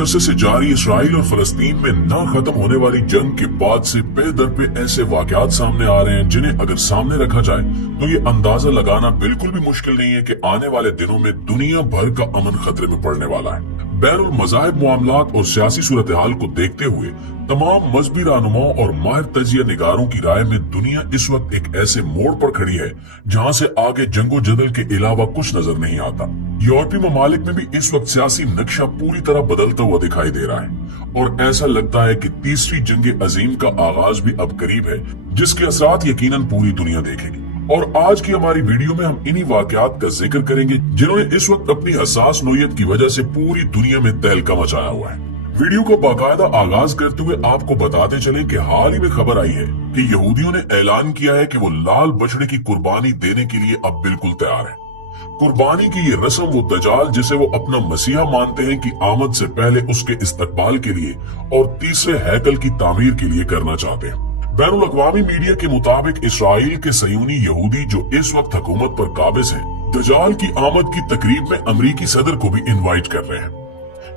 अरसे से जारी इसराइल और फलस्तीन में ना खत्म होने वाली जंग के बाद से पे दर पे ऐसे वाकयात सामने आ रहे हैं जिन्हें अगर सामने रखा जाए तो ये अंदाजा लगाना बिल्कुल भी मुश्किल नहीं है कि आने वाले दिनों में दुनिया भर का अमन खतरे में पड़ने वाला है। बैनुल मज़ाहिब मामलात और सियासी सूरत हाल को देखते हुए तमाम मजहबी रहनुमाओं और माहिर तजिया निगारों की राय में दुनिया इस वक्त एक ऐसे मोड़ पर खड़ी है जहां से आगे जंगो जदल के अलावा कुछ नजर नहीं आता। यूरोपीय ममालिक में भी इस वक्त सियासी नक्शा पूरी तरह बदलता हुआ दिखाई दे रहा है और ऐसा लगता है कि तीसरी जंग अजीम का आगाज भी अब करीब है, जिसके असरात यकीनन पूरी दुनिया देखेगी। और आज की हमारी वीडियो में हम इन्हीं वाकयात का जिक्र करेंगे जिन्होंने इस वक्त अपनी हसास नोयत की वजह से पूरी दुनिया में तहलका मचाया हुआ है। वीडियो को बाकायदा आगाज करते हुए आपको बताते चलें कि हाल ही में खबर आई है कि यहूदियों ने ऐलान किया है कि वो लाल बछड़े की कुर्बानी देने के लिए अब बिल्कुल तैयार है। कुर्बानी की ये रस्म वो दजाल जिसे वो अपना मसीहा मानते हैं की आमद से पहले उसके इस्तकबाल के लिए और तीसरे हैकल की तामीर के लिए करना चाहते हैं। बैनुल अक़वामी मीडिया के मुताबिक इसराइल के सयूनी यहूदी जो इस वक्त हुकूमत पर काबिज हैं, दजाल की आमद की तकरीब में अमरीकी सदर को भी इनवाइट कर रहे हैं।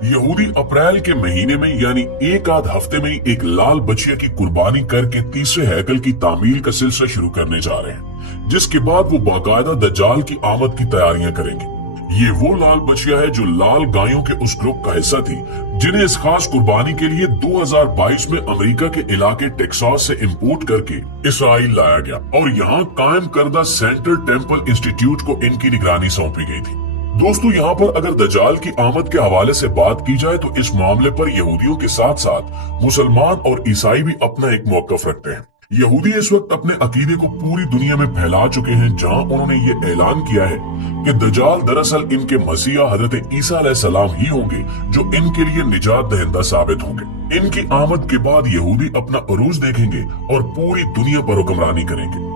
यहूदी अप्रैल के महीने में यानी एक आध हफ्ते में एक लाल बछिया की कुर्बानी करके तीसरे हैकल की तामील का सिलसिला शुरू करने जा रहे हैं, जिसके बाद वो बाकायदा दज्जाल की आमद की तैयारियां करेंगे। ये वो लाल बछिया है जो लाल गायों के उस ग्रुप का हिस्सा थी जिन्हें इस खास कुर्बानी के लिए 2022 में अमेरिका के इलाके टेक्सास से इंपोर्ट करके इसराइल लाया गया और यहाँ कायम करदा सेंट्रल टेम्पल इंस्टीट्यूट को इनकी निगरानी सौंपी गई थी। दोस्तों, यहाँ पर अगर दज्जाल की आमद के हवाले से बात की जाए तो इस मामले पर यहूदियों के साथ साथ मुसलमान और ईसाई भी अपना एक मौकफ रखते हैं। यहूदी इस वक्त अपने अकीदे को पूरी दुनिया में फैला चुके हैं, जहां उन्होंने ये ऐलान किया है कि दज्जाल दरअसल इनके मसीहा हजरत ईसा अलैहिस्सलाम ही होंगे जो इनके लिए निजात दहिंदा साबित होंगे। इनकी आमद के बाद यहूदी अपना अरूज देखेंगे और पूरी दुनिया पर हुक्मरानी करेंगे।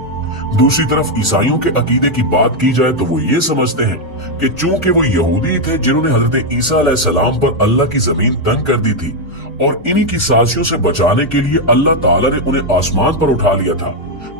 दूसरी तरफ ईसाइयों के अकीदे की बात की जाए तो वो ये समझते हैं कि चूंकि वो यहूदी थे जिन्होंने हजरत ईसा अलैहिस्सलाम पर अल्लाह की जमीन तंग कर दी थी और इन्हीं की साजिशों से बचाने के लिए अल्लाह ताला ने उन्हें आसमान पर उठा लिया था,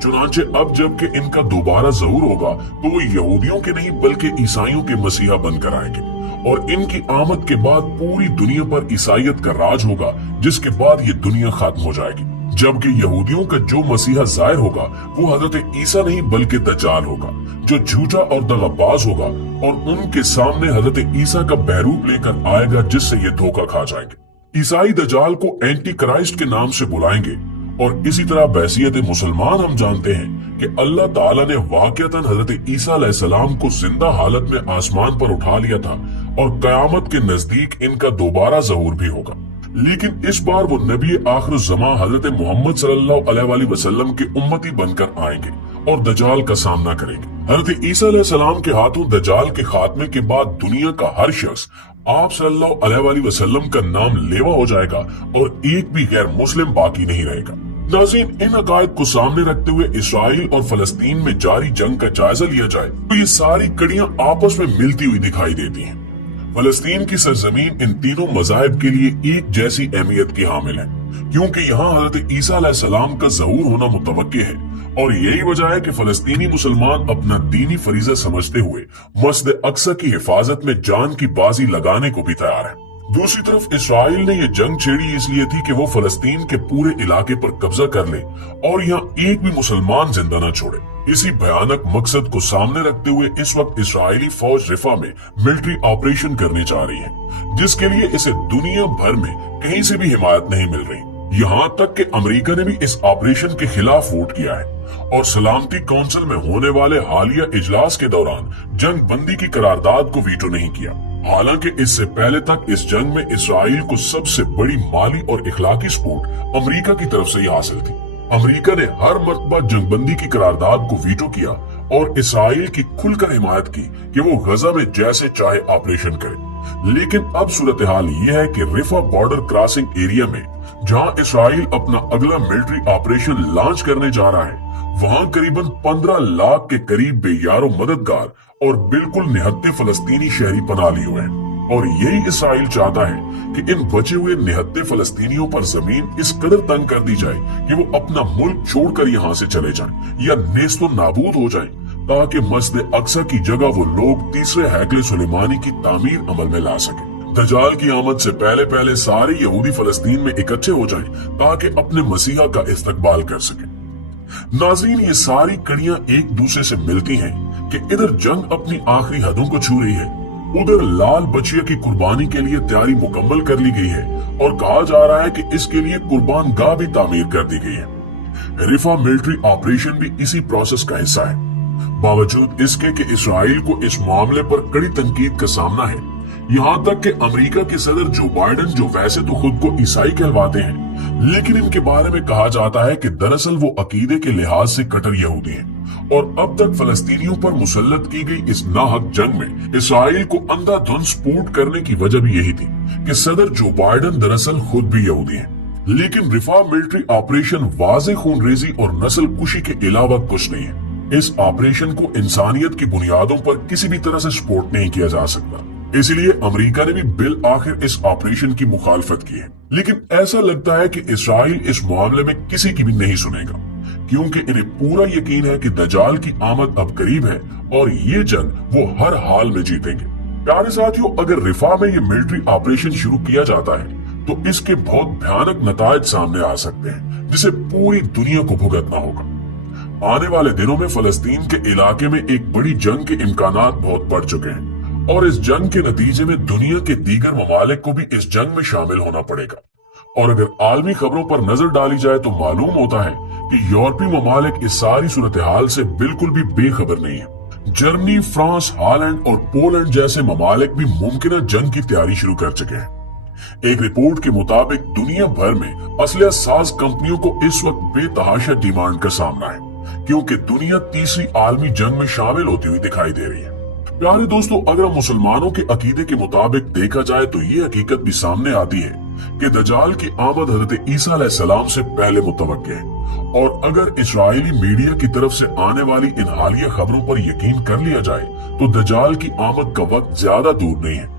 चुनांचे अब जबकि इनका दोबारा ज़हूर होगा तो वो यहूदियों के नहीं बल्कि ईसाइयों के मसीहा बनकर आएंगे और इनकी आमद के बाद पूरी दुनिया पर ईसाइयत का राज होगा, जिसके बाद ये दुनिया खत्म हो जाएगी। जबकि यहूदियों का जो मसीहा जाहिर होगा वो हजरत ईसा नहीं बल्कि दज्जाल होगा जो झूठा और दगाबाज होगा और उनके सामने हजरत ईसा का बहरूप लेकर आएगा जिससे ये धोखा खा जाएंगे। ईसाई दज्जाल को एंटी क्राइस्ट के नाम से बुलाएंगे और इसी तरह बहसियत मुसलमान हम जानते हैं कि अल्लाह ताला ने वाकईतन हजरत ईसा अलैहिस्सलाम को जिंदा हालत में आसमान पर उठा लिया था और कयामत के नजदीक इनका दोबारा ज़हूर भी होगा। लेकिन इस बार वो नबी आखिर ज़मा हजरत मोहम्मद सल्लल्लाहु अलैहि वसल्लम के उम्मती बनकर आएंगे और दज्जाल का सामना करेंगे। हजरत ईसा अलैहिस्सलाम के हाथों दज्जाल के खात्मे के बाद दुनिया का हर शख्स आप सल्लल्लाहु अलैहि वसल्लम का नाम लेवा हो जाएगा और एक भी गैर मुस्लिम बाकी नहीं रहेगा। नाज़रीन, इन अकायद को सामने रखते हुए इसराइल और फलस्तीन में जारी जंग का जायजा लिया जाए तो ये सारी कड़ियां आपस में मिलती हुई दिखाई देती हैं। फलस्तीन की सरजमीन इन तीनों मज़ाहिब के लिए एक जैसी अहमियत की हामिल है क्योंकि यहाँ हजरत ईसा अलैहिस्सलाम का ज़हूर होना मुतवक्के है और यही वजह है कि फलस्तीनी मुसलमान अपना दीनी फरीजा समझते हुए मस्जिद अक्सा की हिफाजत में जान की बाजी लगाने को भी तैयार है। दूसरी तरफ इसराइल ने यह जंग छेड़ी इसलिए थी कि वो फलस्तीन के पूरे इलाके पर कब्जा कर ले और यहाँ एक भी मुसलमान जिंदा न छोड़े। इसी भयानक मकसद को सामने रखते हुए इस वक्त इसराइली फौज रिफा में मिलिट्री ऑपरेशन करने जा रही है, जिसके लिए इसे दुनिया भर में कहीं से भी हिमायत नहीं मिल रही। यहाँ तक कि अमेरिका ने भी इस ऑपरेशन के खिलाफ वोट किया है और सलामती काउंसिल में होने वाले हालिया इजलास के दौरान जंग बंदी की करारदाद को वीटो नहीं किया। हालांकि इससे पहले तक इस जंग में इसराइल को सबसे बड़ी माली और इखलाकी सपोर्ट अमेरिका की तरफ से ही हासिल थी। अमेरिका ने हर मर्तबा जंगबंदी की करारदाद को वीटो किया और इसराइल की खुलकर हिमायत की कि वो गजा में जैसे चाहे ऑपरेशन करे। लेकिन अब सूरत हाल ये है कि रिफा बॉर्डर क्रॉसिंग एरिया में जहां इसराइल अपना अगला मिलिट्री ऑपरेशन लॉन्च करने जा रहा है, वहां करीबन 15 लाख के करीब बेयारो मददगार और बिल्कुल निहत्ते फलस्तीनी शहरी पनाह लिए हुए हैं और यही इसराइल चाहता है कि इन बचे हुए निहत्ते फलस्तीनियों पर जमीन इस कदर तंग कर दी जाए कि वो अपना मुल्क छोड़कर यहाँ से चले जाएं या नेस्तो नाबूद हो जाएं, ताकि मस्जिद अक्सा की जगह वो लोग तीसरे हैकल सुलेमानी की तामीर अमल में ला सके। दजाल की आमद से पहले पहले सारे यहूदी फलस्तीन में इकट्ठे हो जाएं ताकि अपने मसीहा का इस्तकबाल कर सकें। नाज़रीन, ये सारी कड़ियां एक दूसरे से मिलती हैं कि इधर जंग अपनी आखिरी हदों को छू रही है, उधर लाल बछिया की कुर्बानी के लिए तैयारी मुकम्मल कर ली गई है और कहा जा रहा है कि इसके लिए कुर्बान गाह भी तामीर कर दी गई है। रिफा मिलिट्री ऑपरेशन भी इसी प्रोसेस का हिस्सा है। बावजूद इसके कि इसराइल को इस मामले पर कड़ी तनकीद का सामना है, यहाँ तक कि अमेरिका के सदर जो बाइडेन, जो वैसे तो खुद को ईसाई कहलवाते हैं, लेकिन इनके बारे में कहा जाता है कि दरअसल वो अकीदे के लिहाज से कट्टर यहूदी हैं और अब तक फलस्तीनियों पर मुसल्लत की गई इस नाहक जंग में इसराइल को अंधाधुंध सपोर्ट करने की वजह भी यही थी कि सदर जो बाइडेन दरअसल खुद भी यहूदी हैं। लेकिन रिफा मिलिट्री ऑपरेशन वाज़े खूनरेजी और नस्ल कुशी के अलावा कुछ नहीं है। इस ऑपरेशन को इंसानियत की बुनियादों पर किसी भी तरह से सपोर्ट नहीं किया जा सकता, इसलिए अमेरिका ने भी बिल आखिर इस ऑपरेशन की मुखालफत की है। लेकिन ऐसा लगता है कि इसराइल इस मामले में किसी की भी नहीं सुनेगा, क्योंकि इन्हें पूरा यकीन है कि दजाल की आमद अब करीब है और ये जंग वो हर हाल में जीतेंगे। प्यारे साथियों, अगर रिफा में ये मिलिट्री ऑपरेशन शुरू किया जाता है तो इसके बहुत भयानक नतायज सामने आ सकते हैं, जिसे पूरी दुनिया को भुगतना होगा। आने वाले दिनों में फलस्तीन के इलाके में एक बड़ी जंग के इम्कानात बहुत बढ़ चुके हैं और इस जंग के नतीजे में दुनिया के दीगर ममालिक को भी इस जंग में शामिल होना पड़ेगा। और अगर आलमी खबरों पर नजर डाली जाए तो मालूम होता है कि यूरोपीय ममालिक इस सारी सूरत हाल से बिल्कुल भी बेखबर नहीं है। जर्मनी, फ्रांस, हॉलैंड और पोलैंड जैसे ममालिक भी मुमकिन जंग की तैयारी शुरू कर चुके हैं। एक रिपोर्ट के मुताबिक दुनिया भर में असलिया साज कंपनियों को इस वक्त बेतहाशा डिमांड का सामना है, क्योंकि दुनिया तीसरी आलमी जंग में शामिल होती हुई दिखाई दे रही है। प्यारे दोस्तों, अगर मुसलमानों के अकीदे के मुताबिक देखा जाए तो ये हकीकत भी सामने आती है कि दजाल की आमद हजरत ईसा अलैहिस्सलाम से पहले मुतवक्के है। और अगर इस्राएली मीडिया की तरफ से आने वाली इन हालिया खबरों पर यकीन कर लिया जाए तो दजाल की आमद का वक्त ज्यादा दूर नहीं है।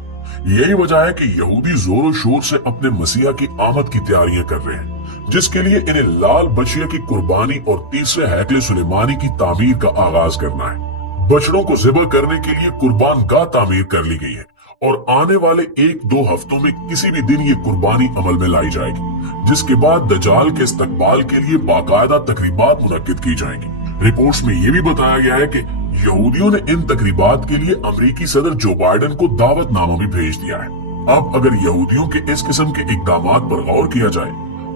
यही वजह है कि यहूदी जोरों शोर से अपने मसीहा की आमद की तैयारियां कर रहे हैं, जिसके लिए इन्हें लाल बछिया की कुर्बानी और तीसरे हैकले सुलेमानी की तामीर का आगाज करना है। बछड़ों को ज़िबा करने के लिए कुर्बान गाह तामीर कर ली गई है और आने वाले 1-2 हफ्तों में किसी भी दिन ये कुर्बानी अमल में लाई जाएगी, जिसके बाद दजाल के इस्तकबाल के लिए बाकायदा तकरीबात मुनक्किद की जाएंगी। रिपोर्ट्स में ये भी बताया गया है कि यहूदियों ने इन तकरीबात के लिए अमेरिकी सदर जो बाइडेन को दावतनामा भी भेज दिया है। अब अगर यहूदियों के इस किस्म के इकदामात पर गौर किया जाए,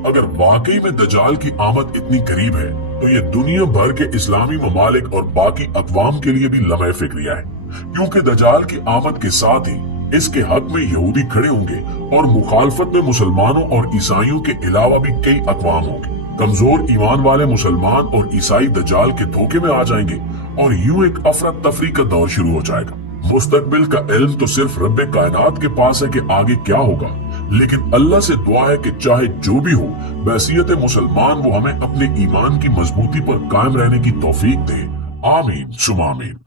अगर वाकई में दजाल की आमद इतनी करीब है तो ये दुनिया भर के इस्लामी ममालिक और बाकी अक़वाम के लिए भी लम्हे फिक्रिया है, क्योंकि दजाल की आमद के साथ ही इसके हक में यहूदी खड़े होंगे और मुखालफत में मुसलमानों और ईसाइयों के अलावा भी कई अक़वाम होंगे। कमजोर ईमान वाले मुसलमान और ईसाई दजाल के धोखे में आ जाएंगे और यूं एक अफरा तफरी का दौर शुरू हो जाएगा। मुस्तकबिल का इल्म तो सिर्फ रब्बे कायनात के पास है कि आगे क्या होगा, लेकिन अल्लाह से दुआ है कि चाहे जो भी हो, बहसीयत मुसलमान वो हमें अपने ईमान की मजबूती पर कायम रहने की तौफीक दे। आमीन सुमा आमीन।